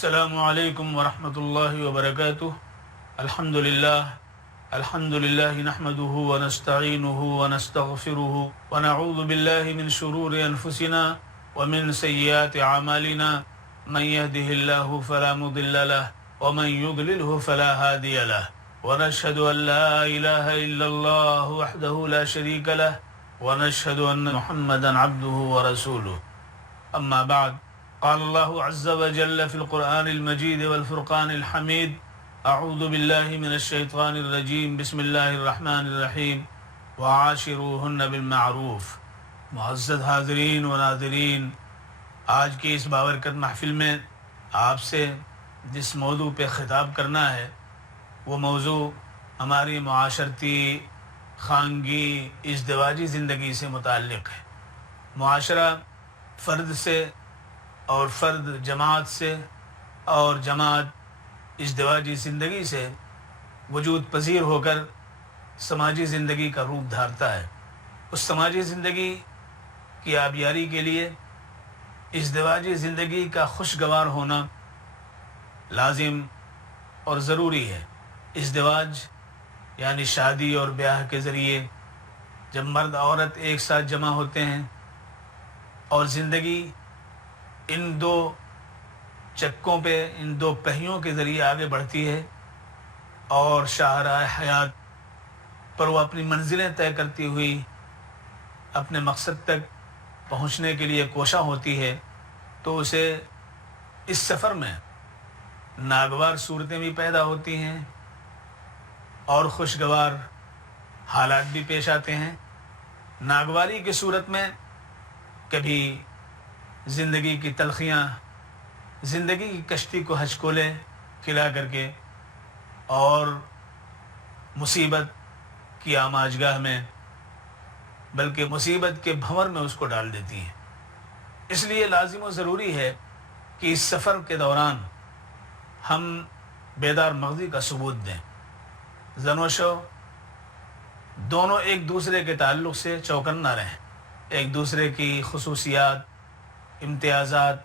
السلام علیکم ورحمۃ اللہ وبرکاتہ۔ الحمد للہ نحمده ونستعینه ونستغفره ونعوذ باللہ من شرور انفسنا ومن سیئات اعمالنا، من يهده الله فلا مضل له ومن يضلله فلا هادي له، ونشهد ان لا اله الا الله وحده لا شريك له، ونشهد ان محمدا عبده ورسوله، اما بعد، قال الله عز وجل في القرآن المجيد والفرقان الحميد، اعوذ باللہ من الشیطان الرجیم، بسم اللہ الرحمن الرحیم، وعاشروہن بالمعروف۔ معزز حاضرین و ناظرین، آج کی اس بابرکت محفل میں آپ سے جس موضوع پہ خطاب کرنا ہے وہ موضوع ہماری معاشرتی خانگی ازدواجی زندگی سے متعلق ہے۔ معاشرہ فرد سے اور فرد جماعت سے اور جماعت ازدواجی زندگی سے وجود پذیر ہو کر سماجی زندگی کا روپ دھارتا ہے۔ اس سماجی زندگی کی آبیاری کے لیے ازدواجی زندگی کا خوشگوار ہونا لازم اور ضروری ہے۔ ازدواج یعنی شادی اور بیاہ کے ذریعے جب مرد عورت ایک ساتھ جمع ہوتے ہیں اور زندگی ان دو چکوں پہ، ان دو پہیوں کے ذریعے آگے بڑھتی ہے اور شاہراہ حیات پر وہ اپنی منزلیں طے کرتی ہوئی اپنے مقصد تک پہنچنے کے لیے کوشاں ہوتی ہے، تو اسے اس سفر میں ناگوار صورتیں بھی پیدا ہوتی ہیں اور خوشگوار حالات بھی پیش آتے ہیں۔ ناگواری کی صورت میں کبھی زندگی کی تلخیاں زندگی کی کشتی کو ہچکولے کھلا کر کے اور مصیبت کی آماجگاہ میں، بلکہ مصیبت کے بھنور میں اس کو ڈال دیتی ہیں۔ اس لیے لازم و ضروری ہے کہ اس سفر کے دوران ہم بیدار مغزی کا ثبوت دیں۔ زن و شو دونوں ایک دوسرے کے تعلق سے چوکنا رہیں، ایک دوسرے کی خصوصیات، امتیازات،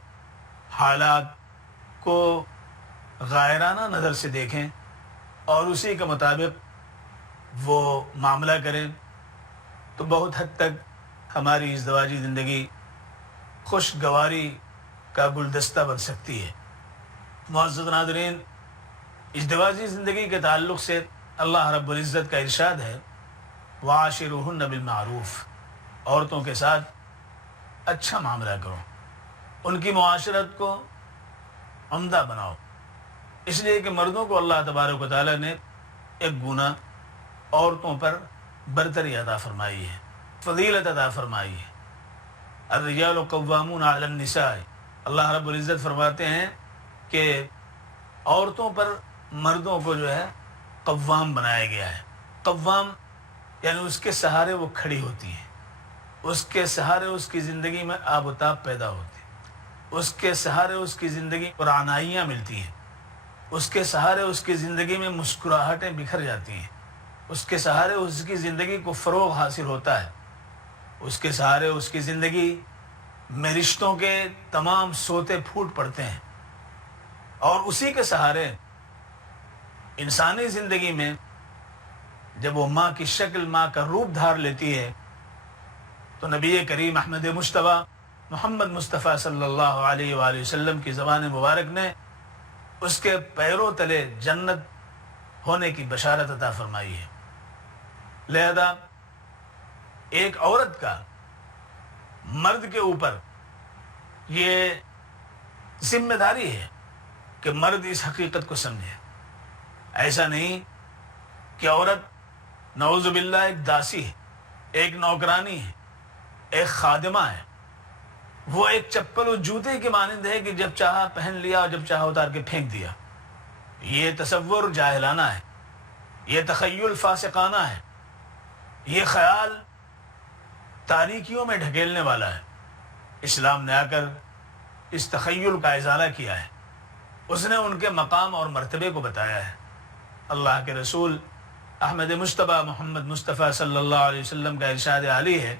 حالات کو غائرانہ نظر سے دیکھیں اور اسی کے مطابق وہ معاملہ کریں، تو بہت حد تک ہماری ازدواجی زندگی خوشگواری کا گلدستہ بن سکتی ہے۔ معزز ناظرین، ازدواجی زندگی کے تعلق سے اللہ رب العزت کا ارشاد ہے، وعاشروہن بالمعروف، عورتوں کے ساتھ اچھا معاملہ کرو، ان کی معاشرت کو عمدہ بناؤ، اس لیے کہ مردوں کو اللہ تبارک و تعالیٰ نے ایک گنا عورتوں پر برتری عطا فرمائی ہے، فضیلت عطا فرمائی ہے۔ الرجال قوامون علی النساء، اللہ رب العزت فرماتے ہیں کہ عورتوں پر مردوں کو جو ہے قوام بنایا گیا ہے۔ قوام یعنی اس کے سہارے وہ کھڑی ہوتی ہیں، اس کے سہارے اس کی زندگی میں آب و تاب پیدا ہوتی ہے، اس کے سہارے اس کی زندگی پر رعنائیاں ملتی ہیں، اس کے سہارے اس کی زندگی میں مسکراہٹیں بکھر جاتی ہیں، اس کے سہارے اس کی زندگی کو فروغ حاصل ہوتا ہے، اس کے سہارے اس کی زندگی میں رشتوں کے تمام سوتے پھوٹ پڑتے ہیں، اور اسی کے سہارے انسانی زندگی میں جب وہ ماں کی شکل، ماں کا روپ دھار لیتی ہے، تو نبی کریم احمد مجتبیٰ محمد مصطفیٰ صلی اللہ علیہ وآلہ وسلم کی زبان مبارک نے اس کے پیروں تلے جنت ہونے کی بشارت عطا فرمائی ہے۔ لہذا ایک عورت کا مرد کے اوپر یہ ذمہ داری ہے کہ مرد اس حقیقت کو سمجھے۔ ایسا نہیں کہ عورت نعوذ باللہ ایک داسی ہے، ایک نوکرانی ہے، ایک خادمہ ہے، وہ ایک چپل و جوتے کے مانند ہے کہ جب چاہا پہن لیا اور جب چاہا اتار کے پھینک دیا۔ یہ تصور جاہلانہ ہے، یہ تخیل فاسقانہ ہے، یہ خیال تاریکیوں میں ڈھکیلنے والا ہے۔ اسلام نے آ کر اس تخیل کا ازالہ کیا ہے، اس نے ان کے مقام اور مرتبے کو بتایا ہے۔ اللہ کے رسول احمد مجتبیٰ محمد مصطفیٰ صلی اللہ علیہ وسلم کا ارشاد عالی ہے،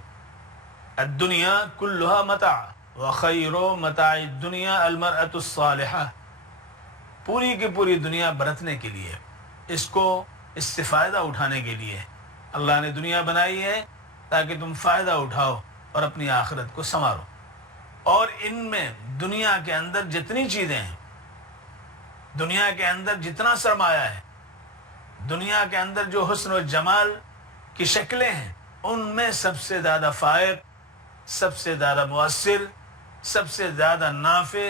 الدنیا کلها متاع وخیر متاع الدنیا المرأة الصالحہ، پوری کی پوری دنیا برتنے کے لیے، اس کو اس سے فائدہ اٹھانے کے لیے اللہ نے دنیا بنائی ہے تاکہ تم فائدہ اٹھاؤ اور اپنی آخرت کو سنوارو۔ اور ان میں دنیا کے اندر جتنی چیزیں ہیں، دنیا کے اندر جتنا سرمایہ ہے، دنیا کے اندر جو حسن و جمال کی شکلیں ہیں، ان میں سب سے زیادہ فائق، سب سے زیادہ مؤثر، سب سے زیادہ نافع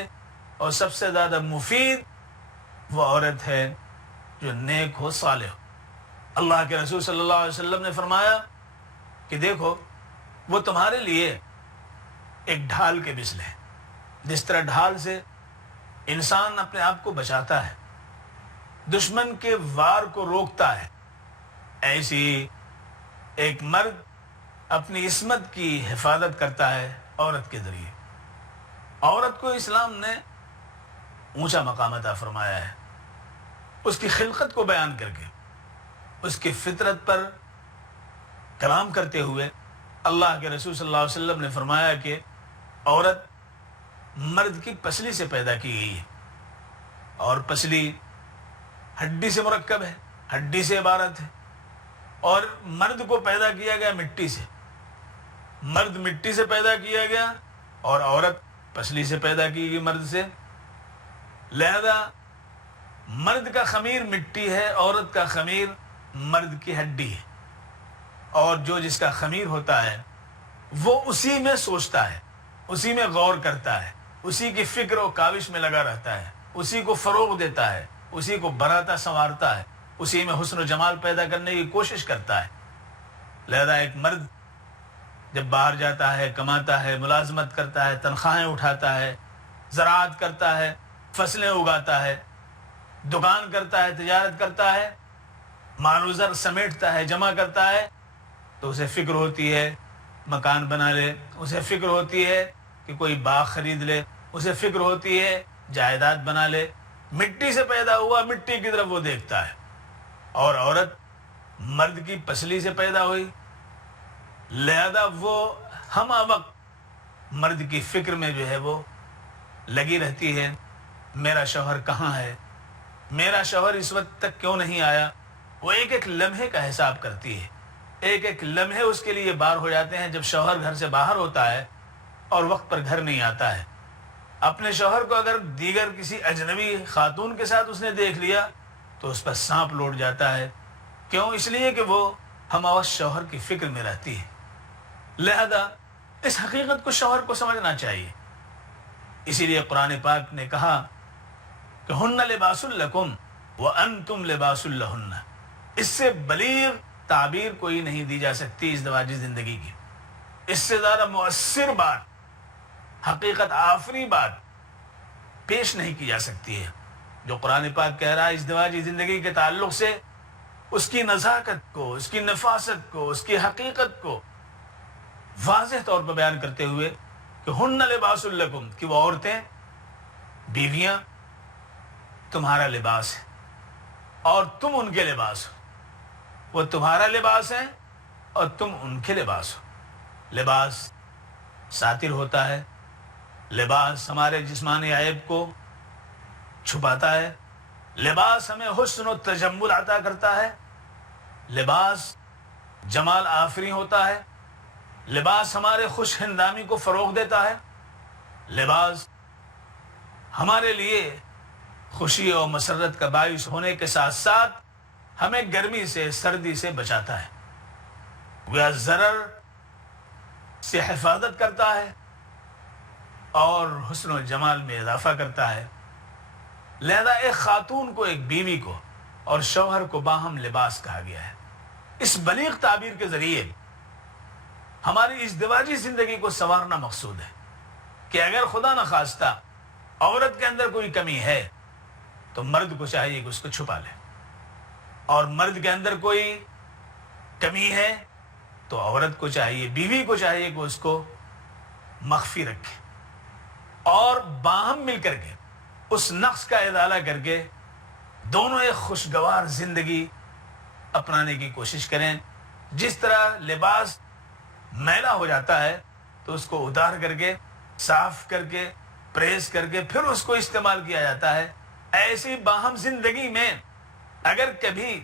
اور سب سے زیادہ مفید وہ عورت ہے جو نیک ہو، صالح ہو۔ اللہ کے رسول صلی اللہ علیہ وسلم نے فرمایا کہ دیکھو وہ تمہارے لیے ایک ڈھال کے مثل ہے، جس طرح ڈھال سے انسان اپنے آپ کو بچاتا ہے، دشمن کے وار کو روکتا ہے، ایسی ایک مرد اپنی عصمت کی حفاظت کرتا ہے عورت کے ذریعے۔ عورت کو اسلام نے اونچا مقام عطا فرمایا ہے، اس کی خلقت کو بیان کر کے، اس کی فطرت پر کلام کرتے ہوئے اللہ کے رسول صلی اللہ علیہ وسلم نے فرمایا کہ عورت مرد کی پسلی سے پیدا کی گئی ہے، اور پسلی ہڈی سے مرکب ہے، ہڈی سے عبارت ہے، اور مرد کو پیدا کیا گیا مٹی سے، مرد مٹی سے پیدا کیا گیا اور عورت پسلی سے پیدا کی گئی مرد سے۔ لہذا مرد کا خمیر مٹی ہے، عورت کا خمیر مرد کی ہڈی ہے، اور جو جس کا خمیر ہوتا ہے وہ اسی میں سوچتا ہے، اسی میں غور کرتا ہے، اسی کی فکر و کاوش میں لگا رہتا ہے، اسی کو فروغ دیتا ہے، اسی کو بناتا سنوارتا ہے، اسی میں حسن و جمال پیدا کرنے کی کوشش کرتا ہے۔ لہذا ایک مرد جب باہر جاتا ہے، کماتا ہے، ملازمت کرتا ہے، تنخواہیں اٹھاتا ہے، زراعت کرتا ہے، فصلیں اگاتا ہے، دکان کرتا ہے، تجارت کرتا ہے، مال و زر سمیٹتا ہے، جمع کرتا ہے، تو اسے فکر ہوتی ہے مکان بنا لے، اسے فکر ہوتی ہے کہ کوئی باغ خرید لے، اسے فکر ہوتی ہے جائیداد بنا لے۔ مٹی سے پیدا ہوا، مٹی کی طرف وہ دیکھتا ہے، اور عورت مرد کی پسلی سے پیدا ہوئی، لہذا وہ ہمہ وقت مرد کی فکر میں جو ہے وہ لگی رہتی ہے، میرا شوہر کہاں ہے، میرا شوہر اس وقت تک کیوں نہیں آیا۔ وہ ایک ایک لمحے کا حساب کرتی ہے، ایک ایک لمحے اس کے لیے بار ہو جاتے ہیں جب شوہر گھر سے باہر ہوتا ہے اور وقت پر گھر نہیں آتا ہے۔ اپنے شوہر کو اگر دیگر کسی اجنبی خاتون کے ساتھ اس نے دیکھ لیا تو اس پر سانپ لوٹ جاتا ہے، کیوں؟ اس لیے کہ وہ ہم وقت شوہر کی فکر میں رہتی ہے۔ لہذا اس حقیقت کو شوہر کو سمجھنا چاہیے۔ اسی لیے قرآن پاک نے کہا کہ ہن لباس لکم وانتم لباس لہن۔ اس سے بلیغ تعبیر کوئی نہیں دی جا سکتی ازدواجی زندگی کی، اس سے زیادہ مؤثر بات، حقیقت آفری بات پیش نہیں کی جا سکتی ہے۔ جو قرآن پاک کہہ رہا ہے ازدواجی زندگی کے تعلق سے، اس کی نزاکت کو، اس کی نفاست کو، اس کی حقیقت کو واضح طور پر بیان کرتے ہوئے کہ ہن لباس لکم، کہ وہ عورتیں، بیویاں تمہارا لباس ہے اور تم ان کے لباس ہو، وہ تمہارا لباس ہے اور تم ان کے لباس ہو۔ لباس ساتر ہوتا ہے، لباس ہمارے جسمانی عیب کو چھپاتا ہے، لباس ہمیں حسن و تجمل عطا کرتا ہے، لباس جمال آفری ہوتا ہے، لباس ہمارے خوش ہندامی کو فروغ دیتا ہے، لباس ہمارے لیے خوشی اور مسرت کا باعث ہونے کے ساتھ ساتھ ہمیں گرمی سے، سردی سے بچاتا ہے، وہ ضرر سے حفاظت کرتا ہے اور حسن و جمال میں اضافہ کرتا ہے۔ لہذا ایک خاتون کو، ایک بیوی کو اور شوہر کو باہم لباس کہا گیا ہے۔ اس بلیغ تعبیر کے ذریعے ہماری ازدواجی زندگی کو سنوارنا مقصود ہے کہ اگر خدا نخواستہ عورت کے اندر کوئی کمی ہے تو مرد کو چاہیے کہ اس کو چھپا لے، اور مرد کے اندر کوئی کمی ہے تو عورت کو چاہیے، بیوی کو چاہیے کہ اس کو مخفی رکھے، اور باہم مل کر کے اس نقص کا ازالہ کر کے دونوں ایک خوشگوار زندگی اپنانے کی کوشش کریں۔ جس طرح لباس میلا ہو جاتا ہے تو اس کو اتار کر کے، صاف کر کے، پریس کر کے پھر اس کو استعمال کیا جاتا ہے، ایسی باہم زندگی میں اگر کبھی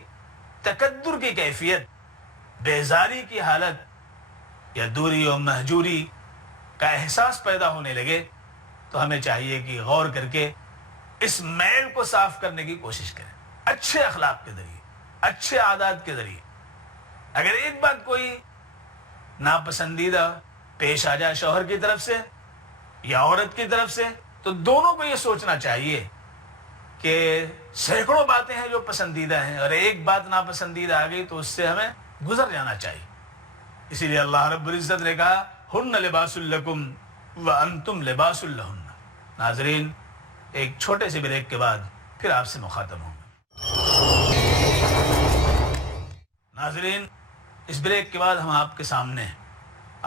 تکدر کی کیفیت، بیزاری کی حالت یا دوری و مہجوری کا احساس پیدا ہونے لگے تو ہمیں چاہیے کہ غور کر کے اس میل کو صاف کرنے کی کوشش کریں، اچھے اخلاق کے ذریعے، اچھے عادات کے ذریعے۔ اگر ایک بات کوئی ناپسندیدہ پیش آ جائے شوہر کی طرف سے یا عورت کی طرف سے، تو دونوں کو یہ سوچنا چاہیے کہ سینکڑوں باتیں ہیں جو پسندیدہ ہیں، اور ایک بات ناپسندیدہ آ گئی تو اس سے ہمیں گزر جانا چاہیے۔ اسی لیے اللہ رب العزت نے کہا ہن لباس لکم وانتم لباس لہن۔ ناظرین، ایک چھوٹے سے بریک کے بعد پھر آپ سے مخاطب ہوں گے۔ ناظرین، اس بریک کے بعد ہم آپ کے سامنے ہیں،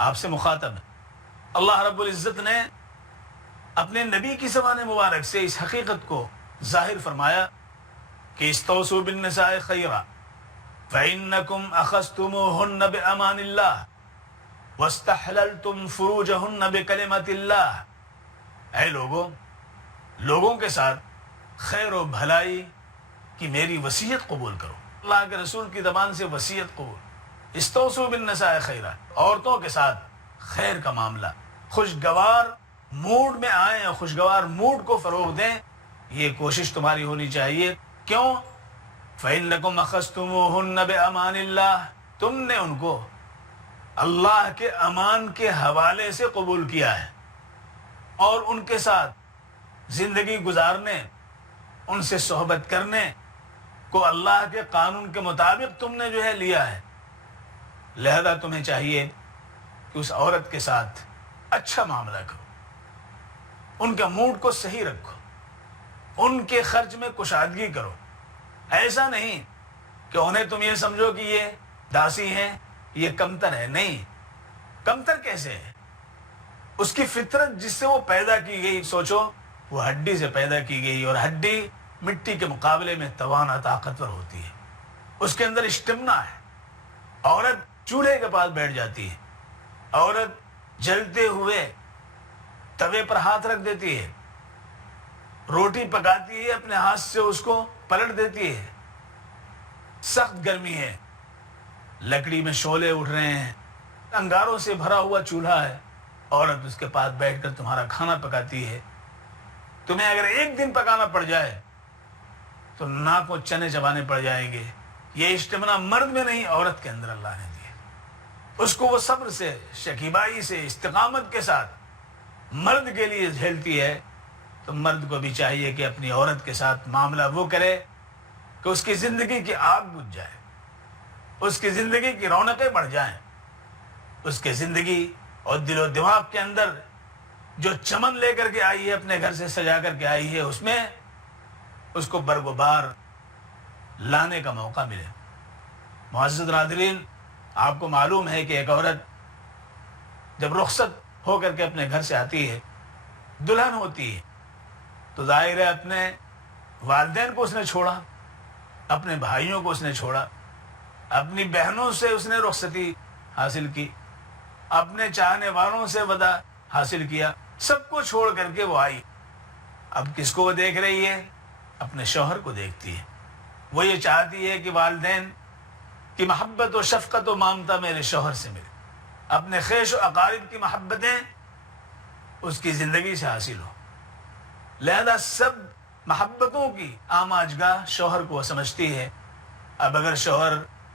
آپ سے مخاطب ہیں۔ اللہ رب العزت نے اپنے نبی کی زبان مبارک سے اس حقیقت کو ظاہر فرمایا کہ استوصوا بالنساء خیرا فإنکم اخذتموہن بأمان اللہ واستحللتم فروجہن بکلمت اللہ۔ اے لوگوں کے ساتھ خیر و بھلائی کی میری وصیت قبول کرو۔ اللہ کے رسول کی زبان سے وصیت قبول۔ استوصوا بالنساء خیرا، عورتوں کے ساتھ خیر کا معاملہ، خوشگوار موڈ میں آئیں اور خوشگوار موڈ کو فروغ دیں، یہ کوشش تمہاری ہونی چاہیے۔ کیوں؟ فَإِنَّكُمْ أَخَذْتُمُوهُنَّ بِأَمَانِ اللَّهِ، تم نے ان کو اللہ کے امان کے حوالے سے قبول کیا ہے، اور ان کے ساتھ زندگی گزارنے، ان سے صحبت کرنے کو اللہ کے قانون کے مطابق تم نے جو ہے لیا ہے۔ لہذا تمہیں چاہیے کہ اس عورت کے ساتھ اچھا معاملہ کرو، ان کا موڈ کو صحیح رکھو، ان کے خرچ میں کشادگی کرو۔ ایسا نہیں کہ انہیں تم یہ سمجھو کہ یہ داسی ہیں، یہ کمتر ہے۔ نہیں، کمتر کیسے ہے؟ اس کی فطرت جس سے وہ پیدا کی گئی، سوچو وہ ہڈی سے پیدا کی گئی، اور ہڈی مٹی کے مقابلے میں توانا طاقتور ہوتی ہے، اس کے اندر اسٹمنا ہے۔ عورت چولہے کے پاس بیٹھ جاتی ہے، عورت جلتے ہوئے توے پر ہاتھ رکھ دیتی ہے، روٹی پکاتی ہے اپنے ہاتھ سے اس کو پلٹ دیتی ہے۔ سخت گرمی ہے، لکڑی میں شعلے اٹھ رہے ہیں، انگاروں سے بھرا ہوا چولہا ہے، عورت اس کے پاس بیٹھ کر تمہارا کھانا پکاتی ہے۔ تمہیں اگر ایک دن پکانا پڑ جائے تو ناک کو چنے چبانے پڑ جائیں گے۔ یہ اجتماع مرد میں نہیں، عورت کے اندر اللہ نے دیا۔ اس کو وہ صبر سے، شکیبائی سے، استقامت کے ساتھ مرد کے لیے جھیلتی ہے، تو مرد کو بھی چاہیے کہ اپنی عورت کے ساتھ معاملہ وہ کرے کہ اس کی زندگی کی آگ بجھ جائے، اس کی زندگی کی رونقیں بڑھ جائیں، اس کی زندگی اور دل و دماغ کے اندر جو چمن لے کر کے آئی ہے، اپنے گھر سے سجا کر کے آئی ہے، اس میں اس کو برگ و بار لانے کا موقع ملے۔ معزز ناظرین، آپ کو معلوم ہے کہ ایک عورت جب رخصت ہو کر کے اپنے گھر سے آتی ہے، دلہن ہوتی ہے، تو ظاہر ہے اپنے والدین کو اس نے چھوڑا، اپنے بھائیوں کو اس نے چھوڑا، اپنی بہنوں سے اس نے رخصتی حاصل کی، اپنے چاہنے والوں سے وداع حاصل کیا، سب کو چھوڑ کر کے وہ آئی۔ اب کس کو وہ دیکھ رہی ہے؟ اپنے شوہر کو دیکھتی ہے۔ وہ یہ چاہتی ہے کہ والدین کی محبت و شفقت و مامتا میرے شوہر سے ملے، اپنے خیش و اقارب کی محبتیں اس کی زندگی سے حاصل ہو۔ لہذا سب محبتوں کی آماجگاہ شوہر کو سمجھتی ہے۔ اب اگر شوہر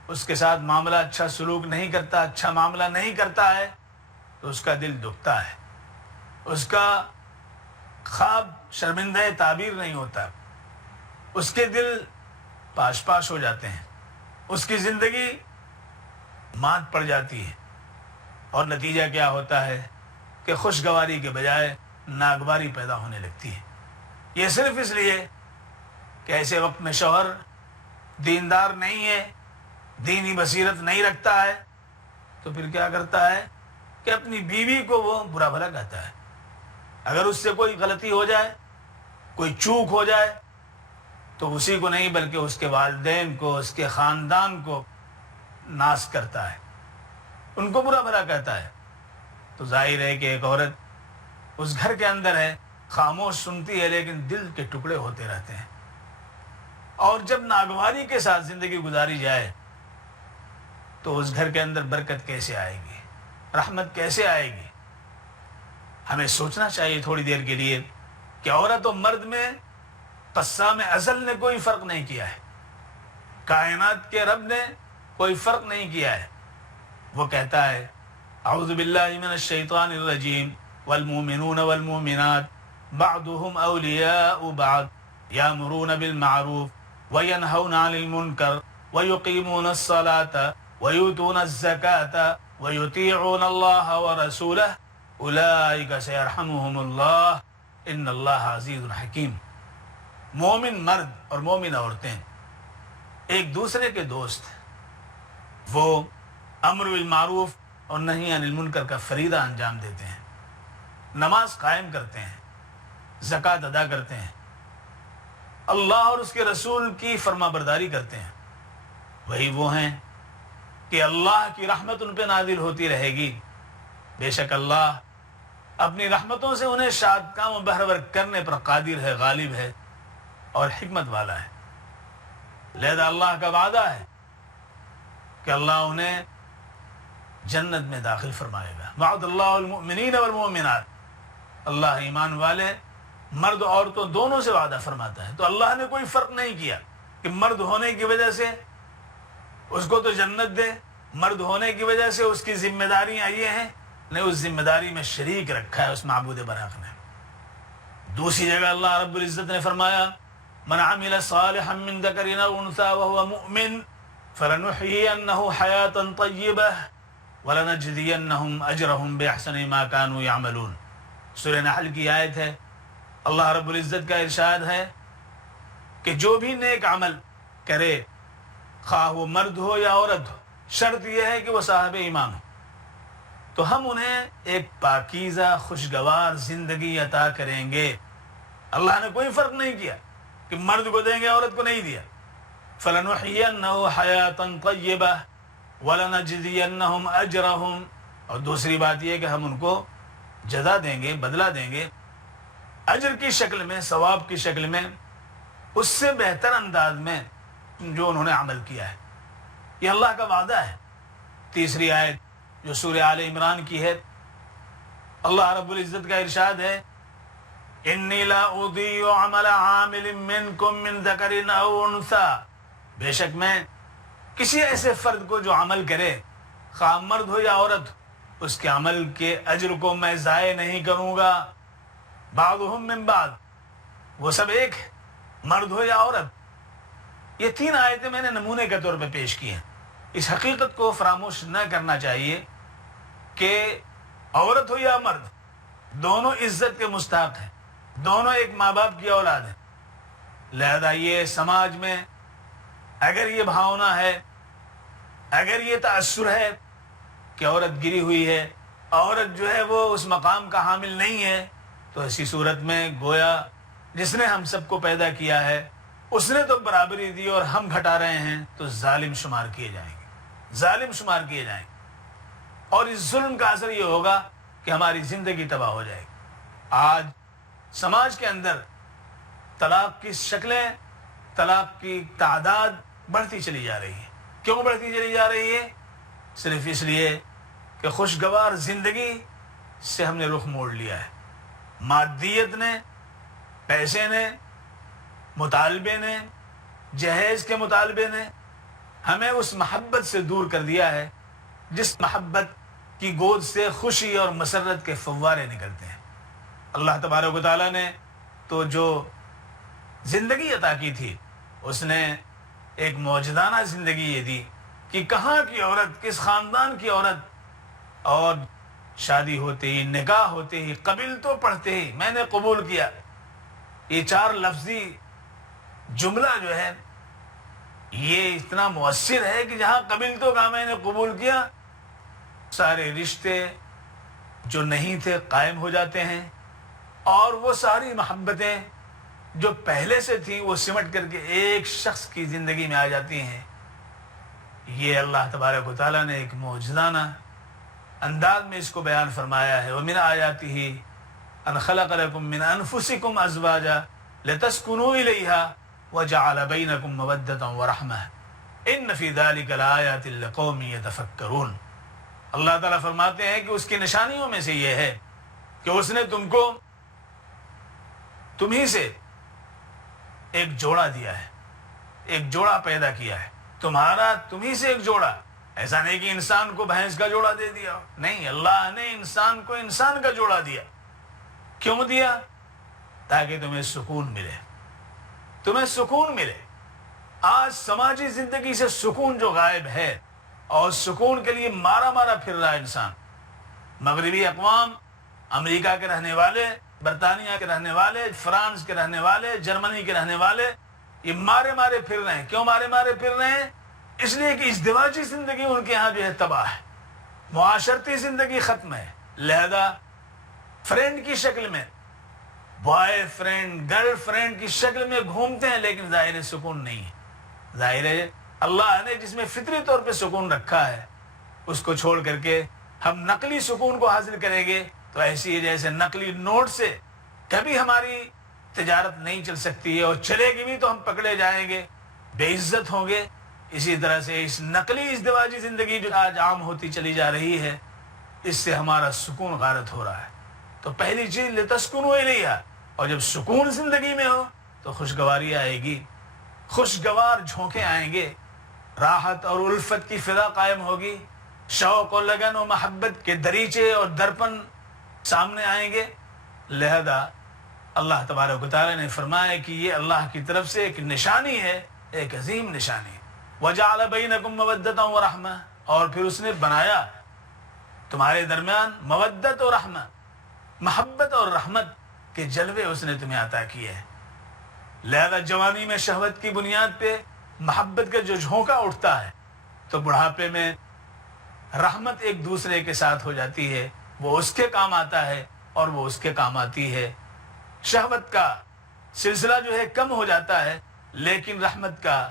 اس کے ساتھ معاملہ اچھا سلوک نہیں کرتا، اچھا معاملہ نہیں کرتا ہے، تو اس کا دل دکھتا ہے، اس کا خواب شرمندہ تعبیر نہیں ہوتا، اس کے دل پاش پاش ہو جاتے ہیں، اس کی زندگی مات پڑ جاتی ہے، اور نتیجہ کیا ہوتا ہے کہ خوشگواری کے بجائے ناگواری پیدا ہونے لگتی ہے۔ یہ صرف اس لیے کہ ایسے وقت میں شوہر دیندار نہیں ہے، دینی بصیرت نہیں رکھتا ہے، تو پھر کیا کرتا ہے کہ اپنی بیوی کو وہ برا بھلا کہتا ہے۔ اگر اس سے کوئی غلطی ہو جائے، کوئی چوک ہو جائے، تو اسی کو نہیں بلکہ اس کے والدین کو، اس کے خاندان کو ناز کرتا ہے، ان کو برا بھلا کہتا ہے۔ تو ظاہر ہے کہ ایک عورت اس گھر کے اندر ہے، خاموش سنتی ہے، لیکن دل کے ٹکڑے ہوتے رہتے ہیں۔ اور جب ناگواری کے ساتھ زندگی گزاری جائے تو اس گھر کے اندر برکت کیسے آئے گی، رحمت کیسے آئے گی؟ ہمیں سوچنا چاہیے تھوڑی دیر کے لیے کہ عورت و مرد میں قسام ازل نے کوئی فرق نہیں کیا ہے، کائنات کے رب نے کوئی فرق نہیں کیا ہے۔ وہ کہتا ہے اعوذ باللہ من الشیطان الرجیم والمؤمنون والمؤمنات بعضهم اولیاء بعض یامرون بالمعروف وینہون عن المنکر ویقیمون الصلاة ویؤتون الزکاة ویطیعون اللہ ورسولہ اولئک سیرحمهم اللہ ان اللہ عزیز حکیم۔ مومن مرد اور مومن عورتیں ایک دوسرے کے دوست ہیں، وہ امر بالمعروف اور نہی عن المنکر کا فریضہ انجام دیتے ہیں، نماز قائم کرتے ہیں، زکوٰۃ ادا کرتے ہیں، اللہ اور اس کے رسول کی فرما برداری کرتے ہیں۔ وہی وہ ہیں کہ اللہ کی رحمت ان پہ نازل ہوتی رہے گی۔ بے شک اللہ اپنی رحمتوں سے انہیں شاد کام و بہرور کرنے پر قادر ہے، غالب ہے اور حکمت والا ہے۔ لہذا اللہ کا وعدہ ہے کہ اللہ انہیں جنت میں داخل فرمائے گا۔ وعد اللہ المؤمنین والمؤمنات، اللہ ایمان والے مرد عورتوں دونوں سے وعدہ فرماتا ہے۔ تو اللہ نے کوئی فرق نہیں کیا کہ مرد ہونے کی وجہ سے اس کو تو جنت دے، مرد ہونے کی وجہ سے اس کی ذمہ داریاں یہ ہیں، نہیں، اس ذمہ داری میں شریک رکھا ہے اس معبود برحق نے۔ دوسری جگہ اللہ رب العزت نے فرمایا من عمل صالحا من ذکر او انثى وهو مؤمن فلنحيينه حياة طیبہ وَلَنَجْزِيَنَّهُمْ أَجْرَهُمْ بِأَحْسَنِ مَا كَانُوا يَعْمَلُونَ۔ سورہ نحل کی آیت ہے، اللہ رب العزت کا ارشاد ہے کہ جو بھی نیک عمل کرے، خواہ وہ مرد ہو یا عورت ہو، شرط یہ ہے کہ وہ صاحب ایمان ہو، تو ہم انہیں ایک پاکیزہ خوشگوار زندگی عطا کریں گے۔ اللہ نے کوئی فرق نہیں کیا کہ مرد کو دیں گے عورت کو نہیں دیا۔ فَلَنُحْيِيَنَّهُ حَيَاةً طَيِّبَةً وَلَنَجْزِيَنَّهُمْ أَجْرَهُمْ، اور دوسری بات یہ کہ ہم ان کو جزا دیں گے، بدلہ دیں گے، اجر کی شکل میں، ثواب کی شکل میں، اس سے بہتر انداز میں جو انہوں نے عمل کیا ہے۔ یہ اللہ کا وعدہ ہے۔ تیسری آیت جو سورہ آل عمران کی ہے، اللہ رب العزت کا ارشاد ہے انی لا اضیع عمل عامل منکم من ذکر او انثی، بے شک میں کسی ایسے فرد کو جو عمل کرے، خواہ مرد ہو یا عورت ہو، اس کے عمل کے اجر کو میں ضائع نہیں کروں گا۔ بعضهم من بعض، وہ سب ایک ہے، مرد ہو یا عورت۔ یہ تین آیتیں میں نے نمونے کے طور پہ پیش کی ہیں۔ اس حقیقت کو فراموش نہ کرنا چاہیے کہ عورت ہو یا مرد، دونوں عزت کے مستحق ہیں، دونوں ایک ماں باپ کی اولاد ہیں۔ لہذا یہ سماج میں اگر یہ بھاونا ہے، اگر یہ تأثر ہے کہ عورت گری ہوئی ہے، عورت جو ہے وہ اس مقام کا حامل نہیں ہے، تو ایسی صورت میں گویا جس نے ہم سب کو پیدا کیا ہے اس نے تو برابری دی اور ہم گھٹا رہے ہیں، تو ظالم شمار کیے جائیں گے، ظالم شمار کیے جائیں گے، اور اس ظلم کا اثر یہ ہوگا کہ ہماری زندگی تباہ ہو جائے گی۔ آج سماج کے اندر طلاق کی شکلیں، طلاق کی تعداد بڑھتی چلی جا رہی ہے۔ کیوں بڑھتی چلی جا رہی ہے؟ صرف اس لیے کہ خوشگوار زندگی سے ہم نے رخ موڑ لیا ہے۔ مادیت نے، پیسے نے، مطالبے نے، جہیز کے مطالبے نے ہمیں اس محبت سے دور کر دیا ہے جس محبت کی گود سے خوشی اور مسرت کے فوارے نکلتے ہیں۔ اللہ تبارک و تعالیٰ نے تو جو زندگی عطا کی تھی، اس نے ایک موجودانہ زندگی یہ دی کہ کہاں کی عورت، کس خاندان کی عورت، اور شادی ہوتے ہی، نکاح ہوتے ہی، قبل تو پڑھتے ہی میں نے قبول کیا، یہ چار لفظی جملہ جو ہے یہ اتنا مؤثر ہے کہ جہاں قبل تو کہا میں نے قبول کیا، سارے رشتے جو نہیں تھے قائم ہو جاتے ہیں، اور وہ ساری محبتیں جو پہلے سے تھیں وہ سمٹ کر کے ایک شخص کی زندگی میں آ جاتی ہیں۔ یہ اللہ تبارک و تعالیٰ نے ایک معجزانہ انداز میں اس کو بیان فرمایا ہے۔ وَمِنْ آيَاتِهِ أَنْ خَلَقَ لَكُم مِّنْ أَنفُسِكُمْ أَزْوَاجًا لِتَسْكُنُوا إِلَيْهَا وجعل بینکم مودۃ ورحمہ ان فی ذلک لآیات لقوم یتفکرون۔ اللہ تعالیٰ فرماتے ہیں کہ اس کی نشانیوں میں سے یہ ہے کہ اس نے تم کو تمہیں سے ایک جوڑا دیا ہے، ایک جوڑا پیدا کیا ہے، تمہارا تمہیں سے ایک جوڑا۔ ایسا نہیں کہ انسان کو بھینس کا جوڑا دے دیا، نہیں، اللہ نے انسان کو انسان کا جوڑا دیا۔ کیوں دیا؟ تاکہ تمہیں سکون ملے، تمہیں سکون ملے۔ آج سماجی زندگی سے سکون جو غائب ہے، اور سکون کے لیے مارا مارا پھر رہا ہے انسان۔ مغربی اقوام، امریکہ کے رہنے والے، برطانیہ کے رہنے والے، فرانس کے رہنے والے، جرمنی کے رہنے والے، یہ مارے مارے پھر رہے ہیں۔ کیوں مارے مارے پھر رہے ہیں؟ اس لیے کہ ازدواجی زندگی ان کے ہاں جو ہے تباہ ہے، معاشرتی زندگی ختم ہے، لہذا فرینڈ کی شکل میں، بوائے فرینڈ، گرل فرینڈ کی شکل میں گھومتے ہیں، لیکن ظاہر سکون نہیں ہے۔ ظاہر ہے اللہ نے جس میں فطری طور پہ سکون رکھا ہے، اس کو چھوڑ کر کے ہم نقلی سکون کو حاصل کریں گے تو ایسی ہے جیسے نقلی نوٹ سے کبھی ہماری تجارت نہیں چل سکتی ہے، اور چلے گی بھی تو ہم پکڑے جائیں گے، بے عزت ہوں گے۔ اسی طرح سے اس نقلی ازدواجی زندگی جو آج عام ہوتی چلی جا رہی ہے، اس سے ہمارا سکون غارت ہو رہا ہے۔ تو پہلی چیز لتسکنوا الیہا، اور جب سکون زندگی میں ہو تو خوشگواری آئے گی، خوشگوار جھونکے آئیں گے، راحت اور الفت کی فضا قائم ہوگی، شوق و لگن و محبت کے دریچے اور درپن سامنے آئیں گے۔ لہذا اللہ تبارک و تعالی نے فرمایا کہ یہ اللہ کی طرف سے ایک نشانی ہے، ایک عظیم نشانی ہے۔ وَجَعَلَ بَيْنَكُمْ مَوَدَّةً وَرَحْمَةً، اور پھر اس نے بنایا تمہارے درمیان مودت اور رحمت، محبت اور رحمت کے جلوے اس نے تمہیں عطا کیے ہیں۔ لہذا جوانی میں شہوت کی بنیاد پہ محبت کا جو جھونکا اٹھتا ہے، تو بڑھاپے میں رحمت ایک دوسرے کے ساتھ ہو جاتی ہے، وہ اس کے کام آتا ہے اور وہ اس کے کام آتی ہے۔ شہوت کا سلسلہ جو ہے کم ہو جاتا ہے، لیکن رحمت کا،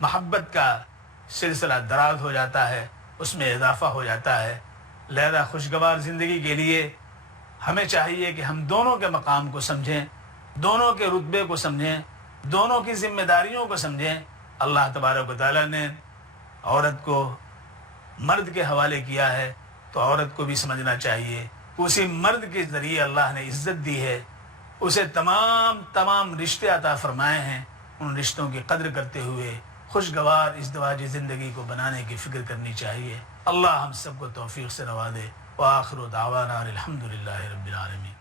محبت کا سلسلہ دراز ہو جاتا ہے، اس میں اضافہ ہو جاتا ہے۔ لہذا خوشگوار زندگی کے لیے ہمیں چاہیے کہ ہم دونوں کے مقام کو سمجھیں، دونوں کے رتبے کو سمجھیں، دونوں کی ذمہ داریوں کو سمجھیں۔ اللہ تبارک و تعالیٰ نے عورت کو مرد کے حوالے کیا ہے، تو عورت کو بھی سمجھنا چاہیے اسی مرد کے ذریعے اللہ نے عزت دی ہے، اسے تمام رشتے عطا فرمائے ہیں، ان رشتوں کی قدر کرتے ہوئے خوشگوار ازدواجی زندگی کو بنانے کی فکر کرنی چاہیے۔ اللہ ہم سب کو توفیق سے نوازے۔ وآخر دعوانا الحمدللہ رب العالمین۔